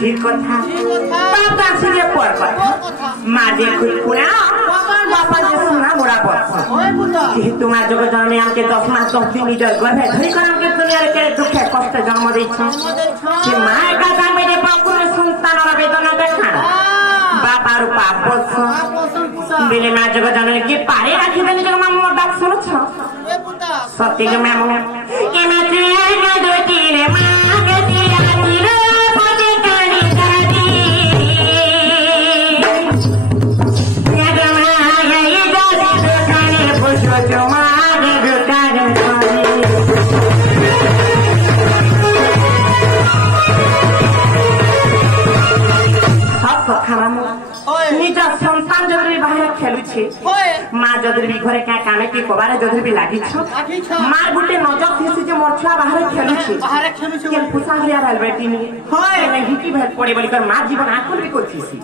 ঠিক কথা বাবা সিগে পর কথা মা যে কুকুরা বাবা যে সোনা মোড়া বর্ষ যেহেতু মা জগৎ জন্মে আমাকে 10 মাস 10 দিন নিজের গর্ভে ধরি করে আমাকে দুনিয়ার কেড়ে দুঃখে কষ্টে জন্ম দিয়েছ সে মা একা জানবে বাপুরে সন্তানর বেদনা দেখা বাবার পাপ বলছ বেলে মা জগৎ জন্মে কি পারে রাখিবে নিজের মা মোর ডাক শুনছ সত্যি গো ম্যাম কে মাত্রে আইনা দুটি রে মা গতি রাখিল পদে কানি কানি নাগমা এই জাদা দোকানে পুষ্প জমা রে দোকানে সব কথা মামু নিজ সন্তান যদি বাহিরে খেলুছে মা যদি বি ঘরে কা কামে কি কবারে যদি বি লাগিছ মা গুটে নজর থিসি যে মোর ছুয়া বাহিরে খেলুছে কেন পুষা হরিয়া রালবেটি নি হয় না হিটি ভেট পড়ে বলি কর মা জীবন আকুল বি করছিসি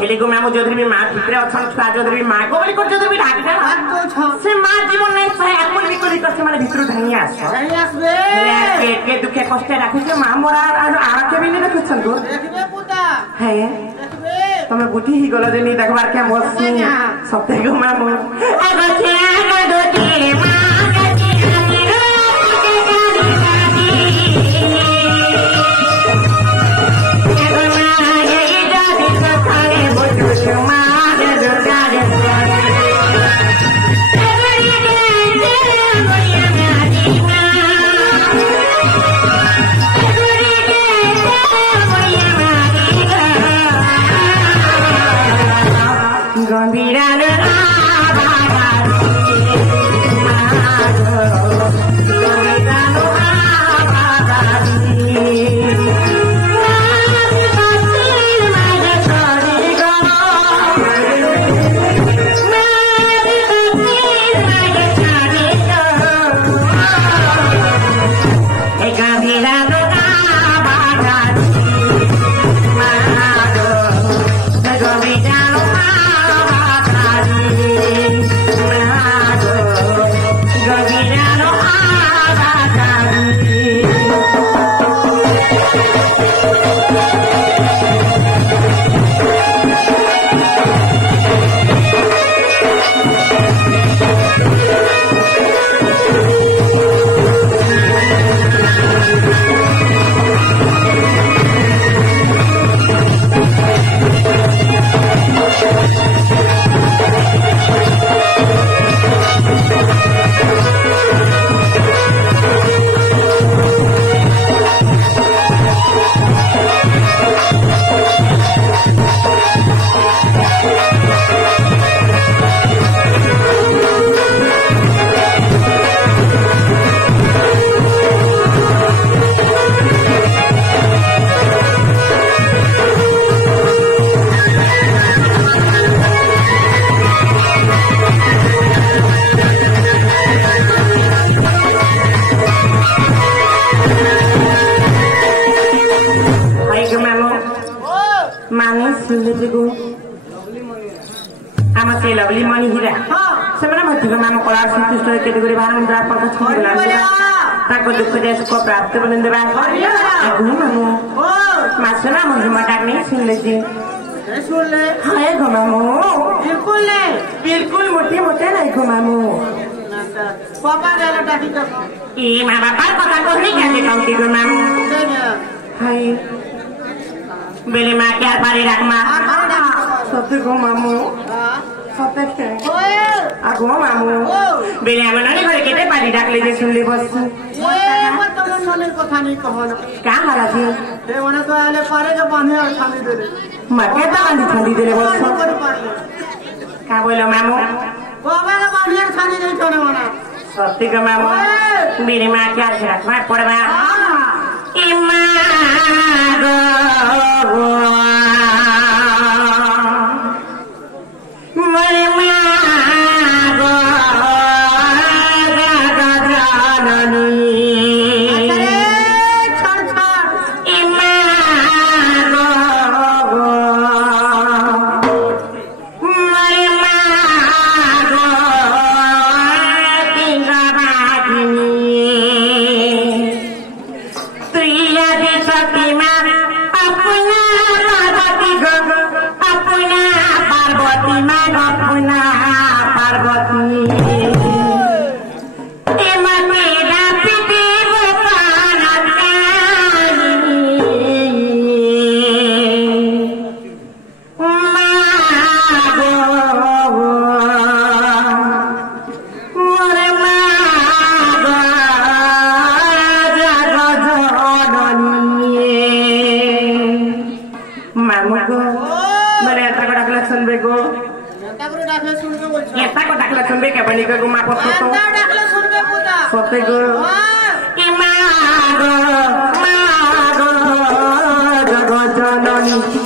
হেলে গো মামু যদি বি মা ভিতরে অছন ছুয়া যদি বি মা গো বলি কর যদি বি ডাকদা সে মা জীবন নাই চাই আকুল বি করি করছে মানে ভিতর ধানি আসবে কে দুঃখে কষ্টে রাখিছে মা মোরা আর কে বিনে রাখছন গো দেখবে পুতা হ্যাঁ তুমি বুঝি হি গলা যে নি দেখবার কে মস্তি সত্যি গো মামু আগছে আগদতি মা গতি लवली मणि हीरा से माम कला संतुष्ट कैटेगरी बाहर दुख दे सुख प्राप्त बन देवा मामू मासना महिमा डाकने सुन लीजिए हाँ गो मामू बिल्कुल मोटे मोटे नहीं गो मामू माँ बापा कथा कहनी क्या कौती गो मामू हाय बेले माँ क्या पारी रख माँ सत्य गो मामू आगो मामू बेले आम नानी घरे केते पानी डाकले जे सुनले बस क्या हरा जी मके तो बांधी छानी देले बस क्या बोलो मामू सत्य गो मामू मेरे माँ क्या रखवा पड़वा Fatima, Apuna. पनिका गुमा पत्तो तो डाकले सुनबे पुता सते गो मागो जगत जननी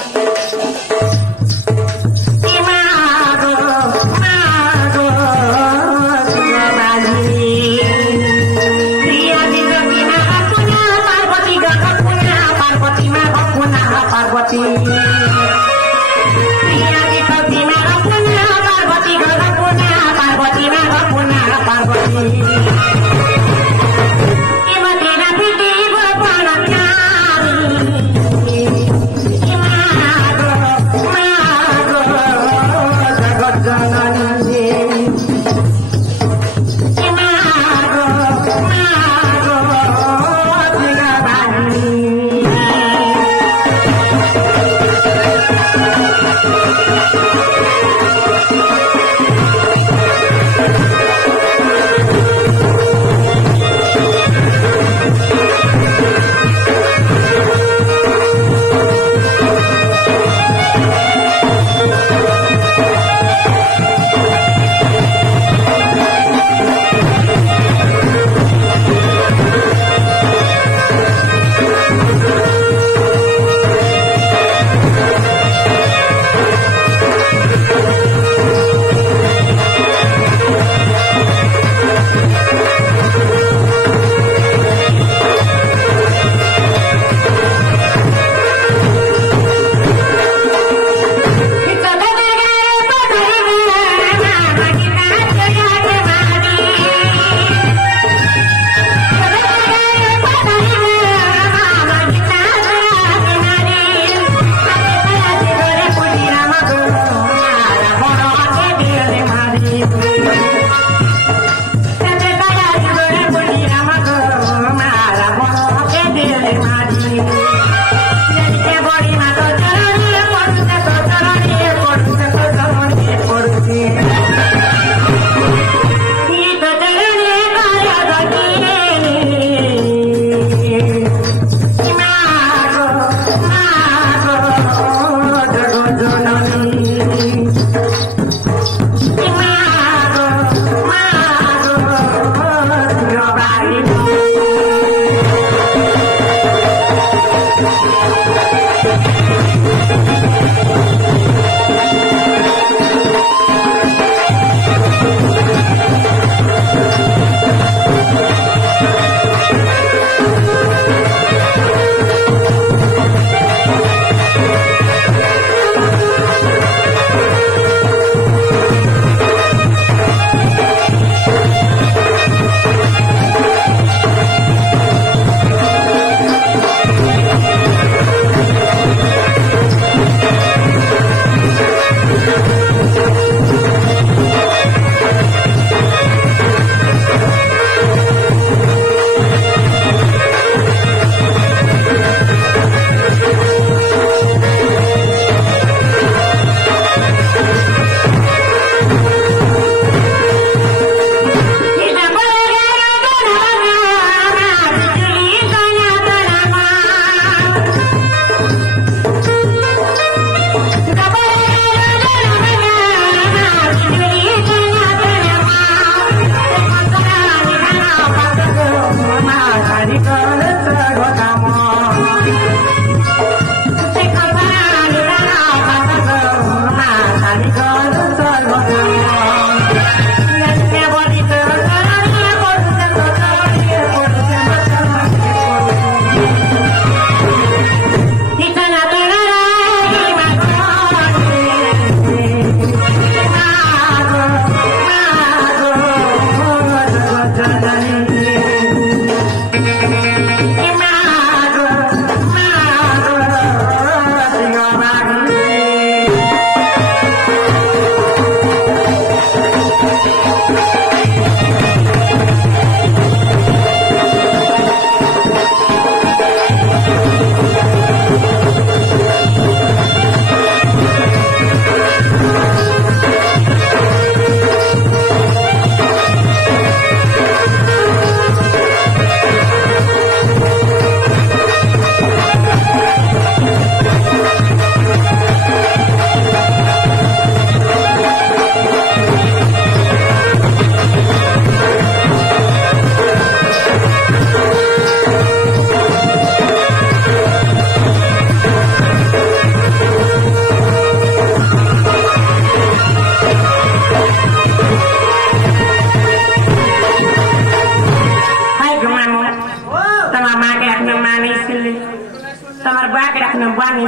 सुन बानी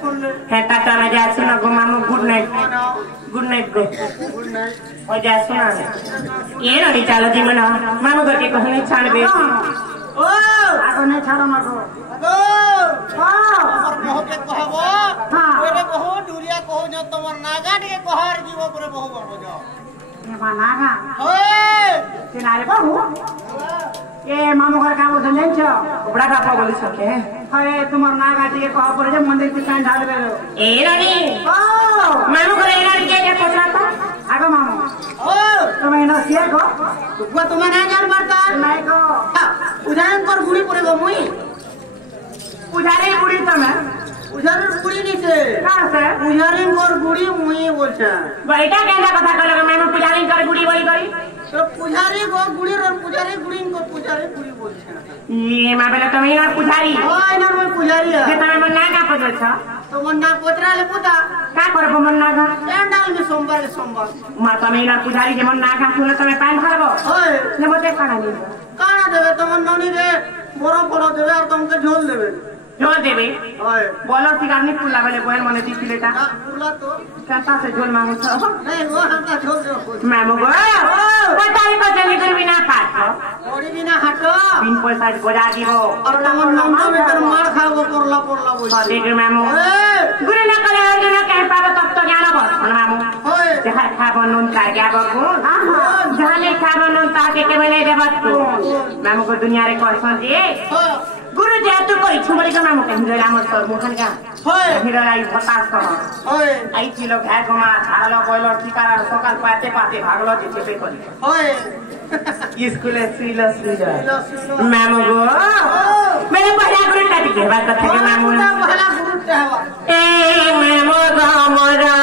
सुन है टाटा में जा सुन गो मामू गुड नाइट गो और जा सुना ये नहीं चलो जी मना मामू को के कहने छाड़ बे ओ आगो नहीं छाड़ो मको ओ और बहुत के कहबो ओरे कहो डुरिया कहो न तमर नागा के कहर जीवो परे बहु बड़ो जाओ ये नागा ओए किनारे बहु ए मामू घर का बोल जान छ बड़ा कापा बोली सके अरे तुम्हार नागा के कह पर जे मंदिर पे कान ढाल गए ए रानी ओ मामू को ए रानी के पूछला था आगो मामू ओ तुम्हें ना सिया को वो तुम्हें ना जान मारता नहीं को उदाहरण पर गुड़ी पड़े गो मुई पुजारी बुढ़ी तमे उदाहरण गुड़ी नहीं से कहां से उदाहरण पर गुड़ी मुई बोलछा बैठा केंदा कथा कहले मैं पुजारी कर गुड़ी बोली करी तो पुजारी को गुड़ी और पुजारी गुड़ी को पुजारी गुड़ी बोलछा ये मां बेला तमे ना पुजारी ओ इना मैं पुजारी है जे तमे मन ना का पदो छ तो मन ना पोतरा ले पुता का करबो मन ना का डाल में सोमवार मां तमे ना पुजारी जे मन ना का सुन तमे पान खाबो ओए ले मते काना नी काना देवे तमन ननी रे बरो बरो देवे और तुमके झोल देवे झोल देवे ओए बोलो सिगारनी फुला वाले बोल मने दी प्लेटा फुला तो कहता से झोल मांगो छ नहीं वो हमका झोल दे मैं मगो पुजारी को जनी कर बिना पाठ ओडी बिना हटो बिन पैसा गोजा दिबो और तमन नंदा में तर मार खाबो परला बोल देख मामू ए गुरु न करे और न कहे पाबो तब तो ज्ञान बस मामू ओए जहाँ खाबो नून का क्या बकू जहाँ ले खाबो नून ताके के बने देबो तू मामू को दुनिया रे कहसन जे गुरु जे तू कोई छुमरी का मामू के हिरो राम सर मुखन का ओए हिरो लाई फटास कर ओए आई किलो घाय गमा झाड़लो बोलो टिकारा सकाल पाते पाते भागलो जे चेपे करी ओए स्कूले सुइला मामू गो मेरे बड़ा गुरु का दिखे बात कथा के मामू पहला गुरु चाहवा ए मामू गो मोरा